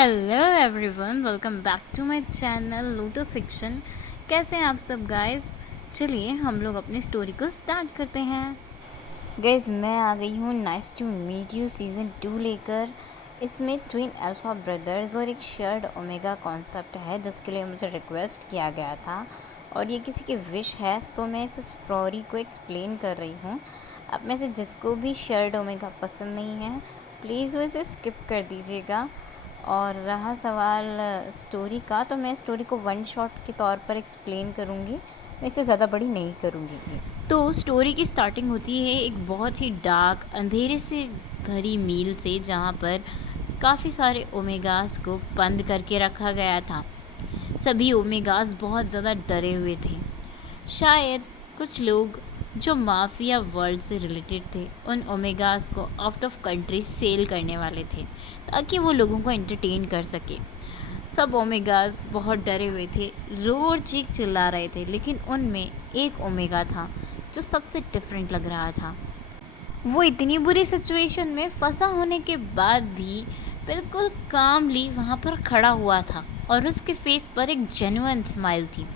Hello everyone, welcome back to my channel Lotus Fiction. कैसे हैं आप सब गाइस? चलिए हम लोग अपनी स्टोरी को स्टार्ट करते हैं। गाइस, मैं आ गई हूँ nice to meet you season 2 लेकर। इसमें ट्विन अल्फ़ा ब्रदर्स और एक शेयर्ड ओमेगा कॉन्सेप्ट है जिसके लिए मुझे रिक्वेस्ट किया गया था और ये किसी की विश है, सो मैं इस स्टोरी को एक्सप्लेन कर रही हूँ। अब में से जिसको भी शेयर्ड ओमेगा पसंद नहीं है प्लीज़ वो इसे स्किप कर दीजिएगा। और रहा सवाल स्टोरी का, तो मैं स्टोरी को वन शॉट के तौर पर एक्सप्लेन करूँगी, मैं इससे ज़्यादा बड़ी नहीं करूँगी। तो स्टोरी की स्टार्टिंग होती है एक बहुत ही डार्क अंधेरे से भरी मील से, जहाँ पर काफ़ी सारे ओमेगास को बंद करके रखा गया था। सभी ओमेगास बहुत ज़्यादा डरे हुए थे। शायद कुछ लोग जो माफिया वर्ल्ड से रिलेटेड थे उन ओमेगास को आउट ऑफ कंट्री सेल करने वाले थे ताकि वो लोगों को एंटरटेन कर सके। सब ओमेगास बहुत डरे हुए थे, रो चीख चिल्ला रहे थे, लेकिन उनमें एक ओमेगा था जो सबसे डिफरेंट लग रहा था। वो इतनी बुरी सिचुएशन में फंसा होने के बाद भी बिल्कुल कामली वहाँ पर खड़ा हुआ था और उसके फेस पर एक जेन्युइन स्माइल थी।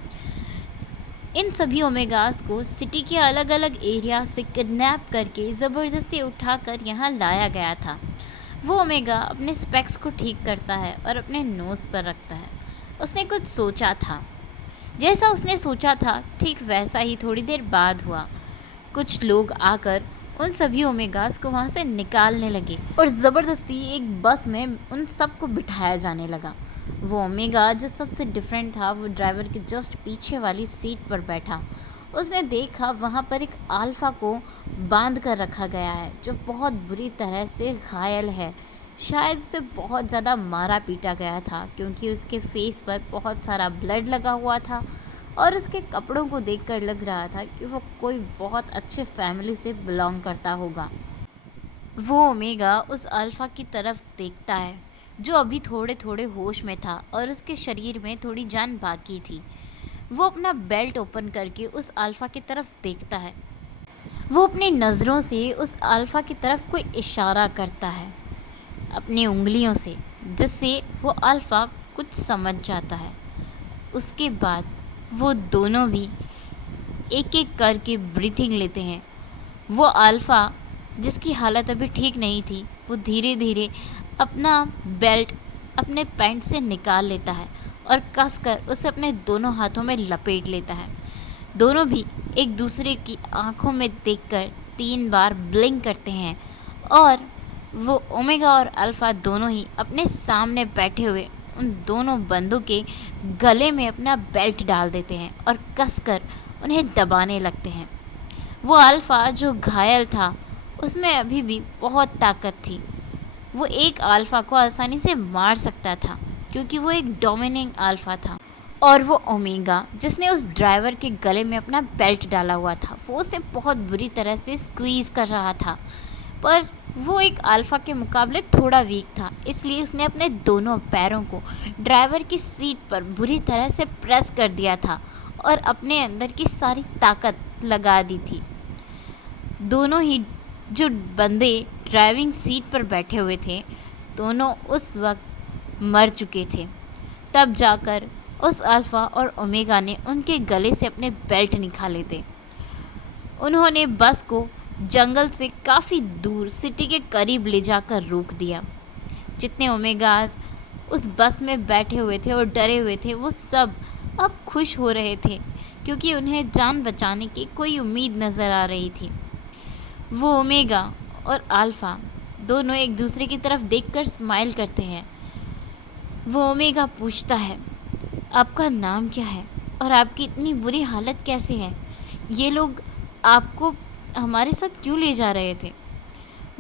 इन सभी ओमेगास को सिटी के अलग अलग एरिया से किडनैप करके ज़बरदस्ती उठाकर यहाँ लाया गया था। वो ओमेगा अपने स्पेक्स को ठीक करता है और अपने नोज़ पर रखता है। उसने कुछ सोचा था, जैसा उसने सोचा था ठीक वैसा ही थोड़ी देर बाद हुआ। कुछ लोग आकर उन सभी ओमेगास को वहाँ से निकालने लगे और ज़बरदस्ती एक बस में उन सबको बिठाया जाने लगा। वो ओमेगा जो सबसे डिफरेंट था वो ड्राइवर के जस्ट पीछे वाली सीट पर बैठा। उसने देखा वहाँ पर एक अल्फ़ा को बांध कर रखा गया है जो बहुत बुरी तरह से घायल है। शायद उसे बहुत ज़्यादा मारा पीटा गया था क्योंकि उसके फेस पर बहुत सारा ब्लड लगा हुआ था और उसके कपड़ों को देखकर लग रहा था कि वो कोई बहुत अच्छे फैमिली से बिलोंग करता होगा। वो ओमेगा उस अल्फ़ा की तरफ देखता है जो अभी थोड़े थोड़े होश में था और उसके शरीर में थोड़ी जान बाकी थी। वो अपना बेल्ट ओपन करके उस अल्फ़ा की तरफ देखता है। वो अपनी नज़रों से उस अल्फ़ा की तरफ कोई इशारा करता है अपनी उंगलियों से, जिससे वो अल्फ़ा कुछ समझ जाता है। उसके बाद वो दोनों भी एक एक करके ब्रीथिंग लेते हैं। वो अल्फ़ा जिसकी हालत अभी ठीक नहीं थी वो धीरे धीरे अपना बेल्ट अपने पैंट से निकाल लेता है और कसकर उसे अपने दोनों हाथों में लपेट लेता है। दोनों भी एक दूसरे की आंखों में देखकर 3 बार ब्लिंक करते हैं और वो ओमेगा और अल्फ़ा दोनों ही अपने सामने बैठे हुए उन दोनों बंदों के गले में अपना बेल्ट डाल देते हैं और कसकर उन्हें दबाने लगते हैं। वो अल्फ़ा जो घायल था उसमें अभी भी बहुत ताकत थी। वो एक अल्फ़ा को आसानी से मार सकता था क्योंकि वो एक डोमिनेटिंग अल्फ़ा था। और वो ओमेगा जिसने उस ड्राइवर के गले में अपना बेल्ट डाला हुआ था वो उसे बहुत बुरी तरह से स्क्वीज़ कर रहा था, पर वो एक अल्फ़ा के मुकाबले थोड़ा वीक था, इसलिए उसने अपने दोनों पैरों को ड्राइवर की सीट पर बुरी तरह से प्रेस कर दिया था और अपने अंदर की सारी ताकत लगा दी थी। दोनों ही जो बंदे ड्राइविंग सीट पर बैठे हुए थे दोनों उस वक्त मर चुके थे। तब जाकर उस अल्फ़ा और ओमेगा ने उनके गले से अपने बेल्ट निकाले थे। उन्होंने बस को जंगल से काफ़ी दूर सिटी के करीब ले जाकर रोक दिया। जितने ओमेगास उस बस में बैठे हुए थे और डरे हुए थे वो सब अब खुश हो रहे थे क्योंकि उन्हें जान बचाने की कोई उम्मीद नज़र आ रही थी। वो ओमेगा और अल्फ़ा दोनों एक दूसरे की तरफ देखकर स्माइल करते हैं। वो ओमेगा पूछता है, आपका नाम क्या है और आपकी इतनी बुरी हालत कैसे है? ये लोग आपको हमारे साथ क्यों ले जा रहे थे?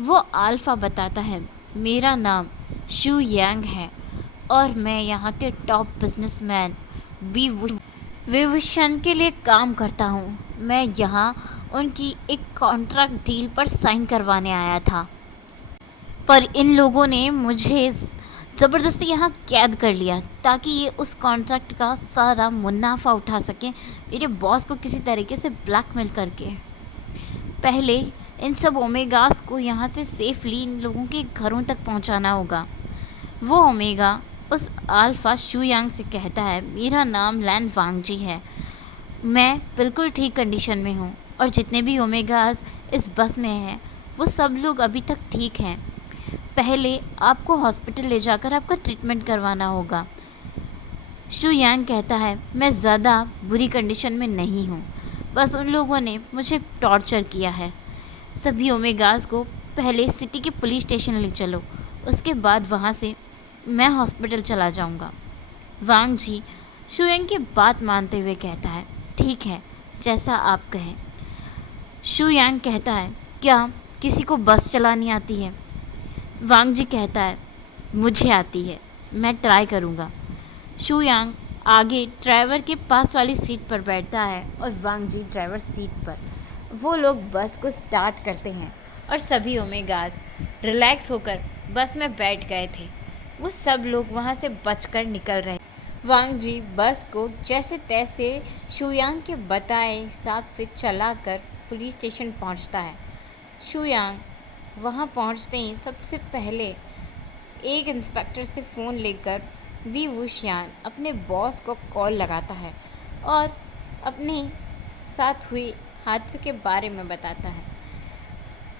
वो अल्फ़ा बताता है, मेरा नाम शू यांग है और मैं यहाँ के टॉप बिजनेसमैन विवुशन के लिए काम करता हूँ। मैं यहाँ उनकी एक कॉन्ट्रैक्ट डील पर साइन करवाने आया था, पर इन लोगों ने मुझे ज़बरदस्ती यहाँ कैद कर लिया ताकि ये उस कॉन्ट्रैक्ट का सारा मुनाफा उठा सकें मेरे बॉस को किसी तरीके से ब्लैकमेल करके। पहले इन सब ओमेगास को यहाँ से सेफली इन लोगों के घरों तक पहुँचाना होगा। वो ओमेगा उस अल्फा शुयांग से कहता है, मेरा नाम लैन वांगजी है, मैं बिल्कुल ठीक कंडीशन में हूँ और जितने भी ओमेगास इस बस में हैं वो सब लोग अभी तक ठीक हैं। पहले आपको हॉस्पिटल ले जाकर आपका ट्रीटमेंट करवाना होगा। शू यांग कहता है, मैं ज़्यादा बुरी कंडीशन में नहीं हूँ, बस उन लोगों ने मुझे टॉर्चर किया है। सभी ओमेगास को पहले सिटी के पुलिस स्टेशन ले चलो, उसके बाद वहाँ से मैं हॉस्पिटल चला जाऊँगा। वांग जी शू यांग की बात मानते हुए कहता है, ठीक है, जैसा आप कहें। शू यांग कहता है, क्या किसी को बस चलानी आती है? वांग जी कहता है, मुझे आती है, मैं ट्राई करूँगा। शू यांग आगे ड्राइवर के पास वाली सीट पर बैठता है और वांग जी ड्राइवर सीट पर। वो लोग बस को स्टार्ट करते हैं और सभी ओमेगास रिलैक्स होकर बस में बैठ गए थे। वो सब लोग वहाँ से बचकर निकल रहे। वांग जी बस को जैसे तैसे शू यांग के बताए हिसाब से चलाकर पुलिस स्टेशन पहुँचता है। शू यांग वहाँ पहुँचते ही सबसे पहले एक इंस्पेक्टर से फ़ोन लेकर वी वुशियान अपने बॉस को कॉल लगाता है और अपने साथ हुए हादसे के बारे में बताता है।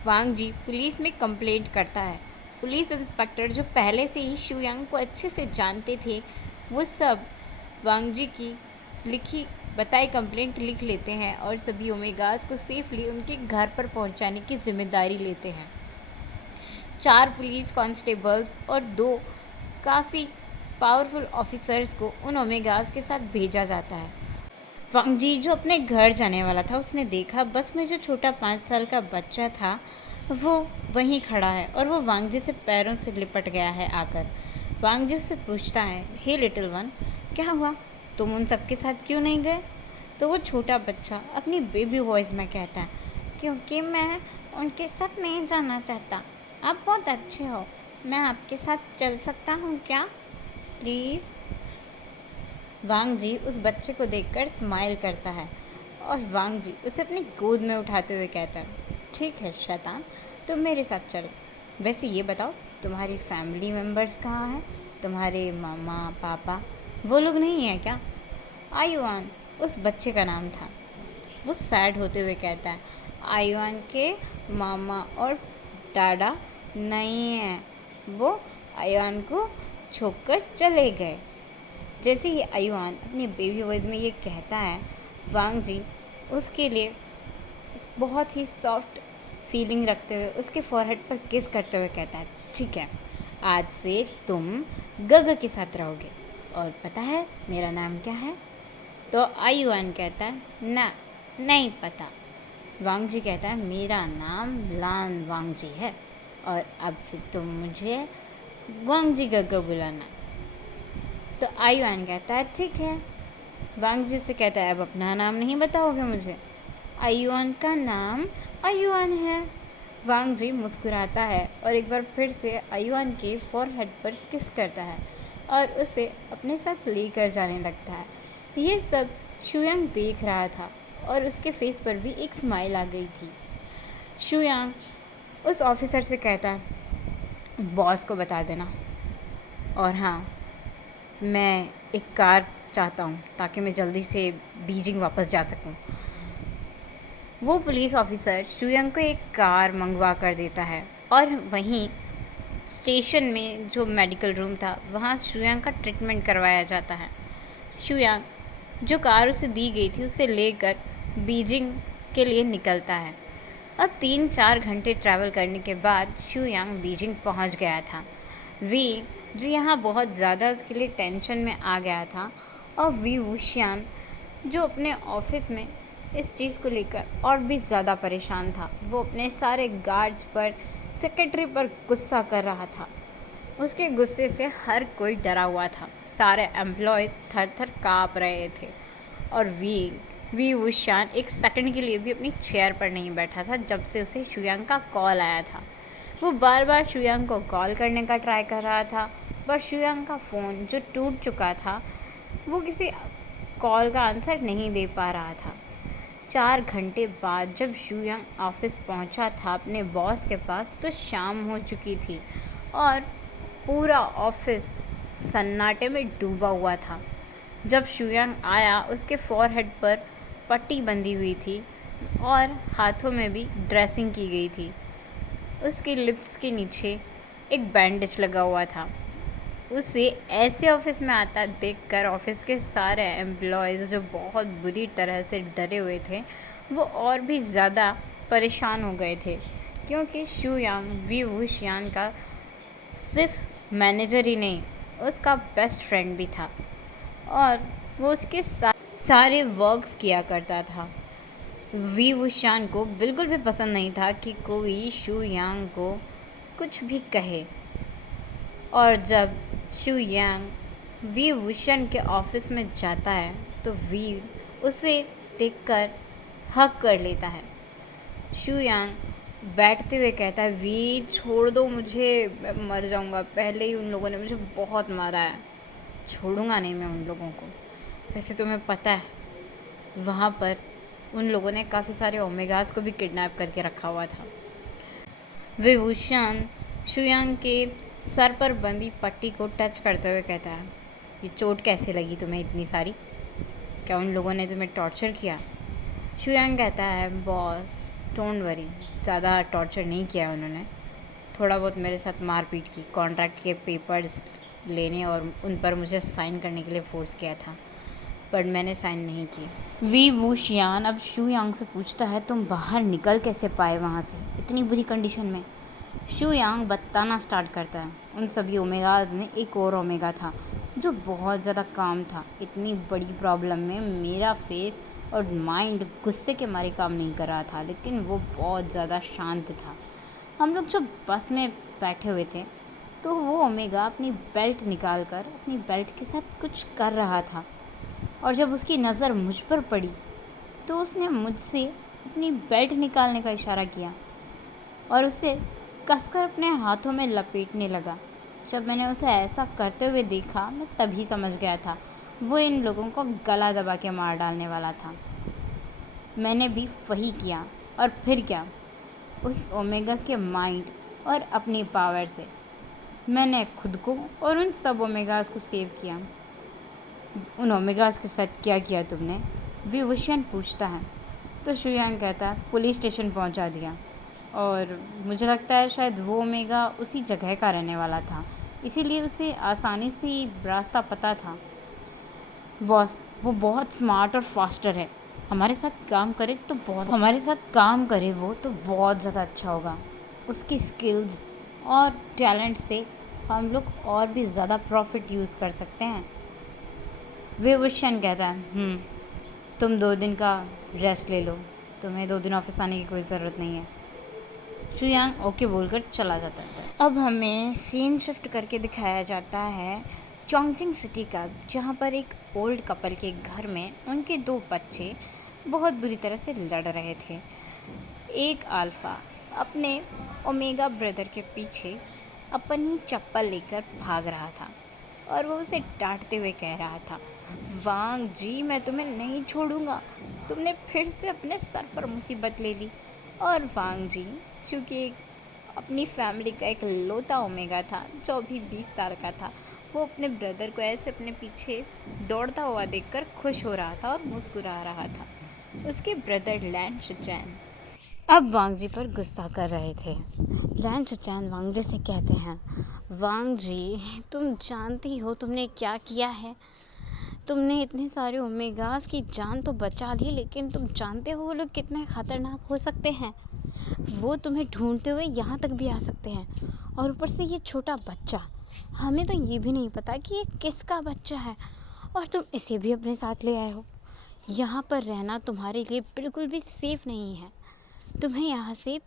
वांग जी पुलिस में कंप्लेंट करता है। पुलिस इंस्पेक्टर जो पहले से ही शू यांग को अच्छे से जानते थे, वो सब वांग जी की लिखी बताई कंप्लेंट लिख लेते हैं और सभी ओमेगास को सेफली उनके घर पर पहुंचाने की जिम्मेदारी लेते हैं। 4 पुलिस कांस्टेबल्स और 2 काफ़ी पावरफुल ऑफिसर्स को उन ओमेगास के साथ भेजा जाता है। वांग जी जो अपने घर जाने वाला था, उसने देखा बस में जो छोटा 5 साल का बच्चा था वो वहीं खड़ा है और वो वांग जी से पैरों से लिपट गया है आकर। वांग जी से पूछता है, हे लिटिल वन, क्या हुआ, तुम उन सबके साथ क्यों नहीं गए? तो वो छोटा बच्चा अपनी बेबी वॉइस में कहता है, क्योंकि मैं उनके साथ नहीं जाना चाहता। आप बहुत अच्छे हो, मैं आपके साथ चल सकता हूँ क्या, प्लीज़? वांग जी उस बच्चे को देखकर स्माइल करता है और वांग जी उसे अपनी गोद में उठाते हुए कहता है, ठीक है शैतान, तुम मेरे साथ चलो। वैसे ये बताओ, तुम्हारी फैमिली मेम्बर्स कहाँ हैं? तुम्हारे मामा पापा वो लोग नहीं हैं क्या? आयुआन उस बच्चे का नाम था। वो सैड होते हुए कहता है, आयुआन के मामा और डाडा नहीं हैं, वो आयुआन को छोड़कर चले गए। जैसे ही आयुआन अपनी बेबी वॉइस में ये कहता है, वांग जी उसके लिए बहुत ही सॉफ्ट फीलिंग रखते हुए उसके फॉरहेड पर किस करते हुए कहता है, ठीक है, आज से तुम गग के साथ रहोगे और पता है मेरा नाम क्या है? तो आयुआन कहता है, ना, नहीं पता। वांग जी कहता है, मेरा नाम लान वांग जी है और अब से तुम मुझे वांग जी गग बुलाना। तो आयुआन कहता है, ठीक है। वांग जी से कहता है, अब अपना नाम नहीं बताओगे मुझे? आयुआन का नाम आयुआन है। वांग जी मुस्कुराता है और एक बार फिर से आयुआन के फॉरहेड पर किस करता है और उसे अपने साथ लेकर जाने लगता है। ये सब शू यांग देख रहा था और उसके फेस पर भी एक स्माइल आ गई थी। शू यांग उस ऑफिसर से कहता है, बॉस को बता देना, और हाँ, मैं एक कार चाहता हूँ ताकि मैं जल्दी से बीजिंग वापस जा सकूँ। वो पुलिस ऑफिसर शू यांग को एक कार मंगवा कर देता है और वहीं स्टेशन में जो मेडिकल रूम था वहाँ शू यांग का ट्रीटमेंट करवाया जाता है। शू यांग जो कार उसे दी गई थी उसे लेकर बीजिंग के लिए निकलता है। अब 3-4 घंटे ट्रैवल करने के बाद शू यांग बीजिंग पहुंच गया था। वी जो यहाँ बहुत ज़्यादा उसके लिए टेंशन में आ गया था और वी वुशियान जो अपने ऑफिस में इस चीज़ को लेकर और भी ज़्यादा परेशान था। वो अपने सारे गार्ड्स पर, सेक्रेटरी पर गुस्सा कर रहा था। उसके गुस्से से हर कोई डरा हुआ था। सारे एम्प्लॉयज़ थर थर काँप रहे थे और वी वुशियान एक सेकंड के लिए भी अपनी चेयर पर नहीं बैठा था जब से उसे शू यांग का कॉल आया था। वो बार बार शू यांग को कॉल करने का ट्राई कर रहा था, पर शू यांग का फ़ोन जो टूट चुका था वो किसी कॉल का आंसर नहीं दे पा रहा था। 4 घंटे बाद जब शू यांग ऑफिस पहुंचा था अपने बॉस के पास तो शाम हो चुकी थी और पूरा ऑफिस सन्नाटे में डूबा हुआ था। जब शुयांग आया, उसके फॉरहेड पर पट्टी बंधी हुई थी और हाथों में भी ड्रेसिंग की गई थी। उसकी लिप्स के नीचे एक बैंडेज लगा हुआ था। उसे ऐसे ऑफिस में आता देखकर ऑफिस के सारे एम्प्लॉयज़, जो बहुत बुरी तरह से डरे हुए थे, वो और भी ज़्यादा परेशान हो गए थे, क्योंकि शुयांग वी वुशियान का सिर्फ मैनेजर ही नहीं, उसका बेस्ट फ्रेंड भी था और वो उसके सारे वर्क्स किया करता था। वी वुशियान को बिल्कुल भी पसंद नहीं था कि कोई शुयांग को कुछ भी कहे। और जब शुयांग वी वुशन के ऑफिस में जाता है तो वी उसे देखकर हक कर लेता है। शुयांग बैठते हुए कहता है, वी छोड़ दो मुझे, मैं मर जाऊंगा। पहले ही उन लोगों ने मुझे बहुत मारा है, छोड़ूंगा नहीं मैं उन लोगों को। वैसे तुम्हें पता है, वहाँ पर उन लोगों ने काफ़ी सारे ओमेगास को भी किडनैप करके रखा हुआ था। विभूषण शुयांग के सर पर बंधी पट्टी को टच करते हुए कहता है, ये चोट कैसे लगी तुम्हें इतनी सारी? क्या उन लोगों ने तुम्हें टॉर्चर किया? शुयांग कहता है, बॉस डोंट वरी, ज़्यादा टॉर्चर नहीं किया उन्होंने, थोड़ा बहुत मेरे साथ मारपीट की, कॉन्ट्रैक्ट के पेपर्स लेने और उन पर मुझे साइन करने के लिए फोर्स किया था, पर मैंने साइन नहीं की। वी वुशियान अब शुयांग से पूछता है, तुम बाहर निकल कैसे पाए वहाँ से इतनी बुरी कंडीशन में? शुयांग बताना स्टार्ट करता है, उन सभी ओमेगाज में एक और ओमेगा था जो बहुत ज़्यादा काम था। इतनी बड़ी प्रॉब्लम में मेरा फेस और माइंड गुस्से के मारे काम नहीं कर रहा था, लेकिन वो बहुत ज़्यादा शांत था। हम लोग जब बस में बैठे हुए थे तो वो ओमेगा अपनी बेल्ट निकाल कर अपनी बेल्ट के साथ कुछ कर रहा था, और जब उसकी नज़र मुझ पर पड़ी तो उसने मुझसे अपनी बेल्ट निकालने का इशारा किया और उसे कसकर अपने हाथों में लपेटने लगा। जब मैंने उसे ऐसा करते हुए देखा, मैं तभी समझ गया था वो इन लोगों को गला दबा के मार डालने वाला था। मैंने भी वही किया, और फिर क्या, उस ओमेगा के माइंड और अपनी पावर से मैंने खुद को और उन सब ओमेगास को सेव किया। उन ओमेगास के साथ क्या किया तुमने? विभूषण पूछता है। तो शुयांग कहता है, पुलिस स्टेशन पहुंचा दिया, और मुझे लगता है शायद वो ओमेगा उसी जगह का रहने वाला था, इसीलिए उसे आसानी से रास्ता पता था। बॉस वो बहुत स्मार्ट और फास्टर है, हमारे साथ काम करे वो तो बहुत ज़्यादा अच्छा होगा। उसकी स्किल्स और टैलेंट से हम लोग और भी ज़्यादा प्रॉफिट यूज़ कर सकते हैं। विभूषण कहता है, तुम 2 दिन का रेस्ट ले लो, तुम्हें 2 दिन ऑफिस आने की कोई ज़रूरत नहीं है। शुयांग ओके बोलकर चला जाता है। अब हमें सीन शिफ्ट करके दिखाया जाता है चोंगजिंग सिटी का, जहाँ पर एक ओल्ड कपल के घर में उनके 2 बच्चे बहुत बुरी तरह से लड़ रहे थे। एक अल्फ़ा अपने ओमेगा ब्रदर के पीछे अपनी चप्पल लेकर भाग रहा था और वो उसे डांटते हुए कह रहा था, वांग जी मैं तुम्हें नहीं छोड़ूंगा, तुमने फिर से अपने सर पर मुसीबत ले ली। और वांग जी चूँकि अपनी फैमिली का एक लौता ओमेगा था जो अभी 20 साल का था, वो अपने ब्रदर को ऐसे अपने पीछे दौड़ता हुआ देखकर खुश हो रहा था और मुस्कुरा रहा था। उसके ब्रदर लैन शिचैन अब वांग जी पर गुस्सा कर रहे थे। लैन शिचैन वांग जी से कहते हैं, वांग जी तुम जानती हो तुमने क्या किया है? तुमने इतने सारे ओमेगास की जान तो बचा ली, लेकिन तुम जानते हो वो लोग कितने ख़तरनाक हो सकते हैं। वो तुम्हें ढूंढते हुए यहाँ तक भी आ सकते हैं, और ऊपर से ये छोटा बच्चा, हमें तो ये भी नहीं पता कि ये किसका बच्चा है, और तुम इसे भी अपने साथ ले आए हो। यहाँ पर रहना तुम्हारे लिए बिल्कुल भी सेफ़ नहीं है, तुम्हें यहाँ से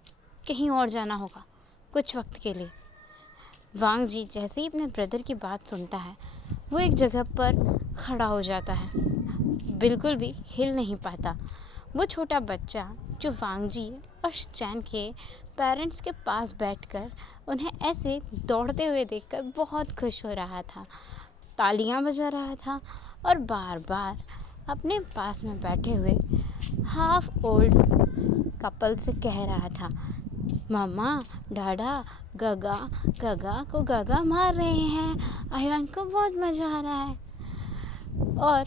कहीं और जाना होगा कुछ वक्त के लिए। वांग जी जैसे ही अपने ब्रदर की बात सुनता है, वो एक जगह पर खड़ा हो जाता है, बिल्कुल भी हिल नहीं पाता। वो छोटा बच्चा जो वांग जी और शिचैन के पेरेंट्स के पास बैठकर उन्हें ऐसे दौड़ते हुए देखकर बहुत खुश हो रहा था, तालियां बजा रहा था और बार बार अपने पास में बैठे हुए हाफ ओल्ड कपल से कह रहा था, मामा, डाडा, गगा गगा को गगा मार रहे हैं। आयुआन को बहुत मज़ा आ रहा है। और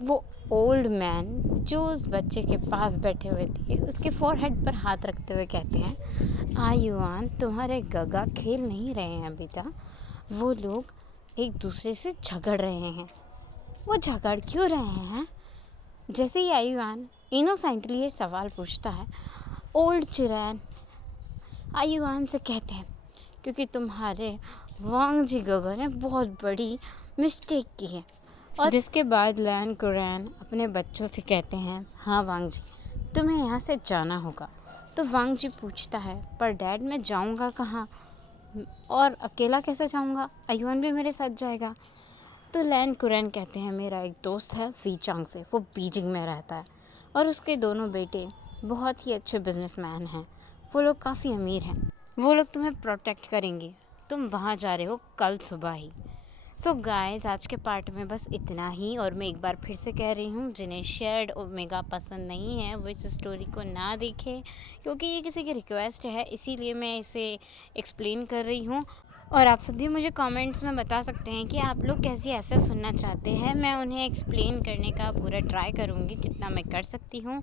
वो ओल्ड मैन जो उस बच्चे के पास बैठे हुए थे, उसके फोरहेड पर हाथ रखते हुए कहते हैं, आयुआन, तुम्हारे गगा खेल नहीं रहे हैं बेटा, वो लोग एक दूसरे से झगड़ रहे हैं। वो झगड़ क्यों रहे हैं? जैसे ही आयुआन इनोसेंटली ये सवाल पूछता है, ओल्ड चिरैन आयुआन से कहते हैं, क्योंकि तुम्हारे वांग जी गगा ने बहुत बड़ी मिस्टेक की है। और जिसके बाद लैन कुरैन अपने बच्चों से कहते हैं, हाँ वांग जी, तुम्हें यहाँ से जाना होगा। तो वांग जी पूछता है, पर डैड मैं जाऊँगा कहाँ और अकेला कैसे जाऊँगा? आयुआन भी मेरे साथ जाएगा। तो लैन कुरैन कहते हैं, मेरा एक दोस्त है वीचांग से, वो बीजिंग में रहता है और उसके दोनों बेटे बहुत ही अच्छे बिजनेसमैन हैं। वो लोग काफ़ी अमीर हैं। वो लोग तुम्हें प्रोटेक्ट करेंगे। तुम वहाँ जा रहे हो कल सुबह ही। सो गाइस, आज के पार्ट में बस इतना ही। और मैं एक बार फिर से कह रही हूँ, जिन्हें शेयर्ड ओमेगा पसंद नहीं है वो इस स्टोरी को ना देखें, क्योंकि ये किसी की रिक्वेस्ट है, इसीलिए मैं इसे एक्सप्लेन कर रही हूँ। और आप सभी मुझे कमेंट्स में बता सकते हैं कि आप लोग कैसी एफएफ सुनना चाहते हैं। मैं उन्हें एक्सप्लेन करने का पूरा ट्राई करूँगी जितना मैं कर सकती हूँ।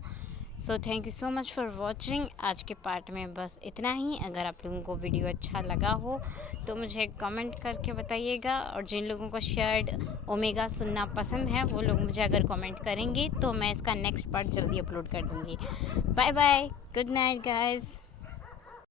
So thank you so much for watching. आज के पार्ट में बस इतना ही। अगर आप लोगों को वीडियो अच्छा लगा हो तो मुझे कमेंट करके बताइएगा। और जिन लोगों को शेयर्ड ओमेगा सुनना पसंद है वो लोग मुझे अगर कमेंट करेंगे तो मैं इसका नेक्स्ट पार्ट जल्दी अपलोड कर दूँगी। Bye bye, good night guys.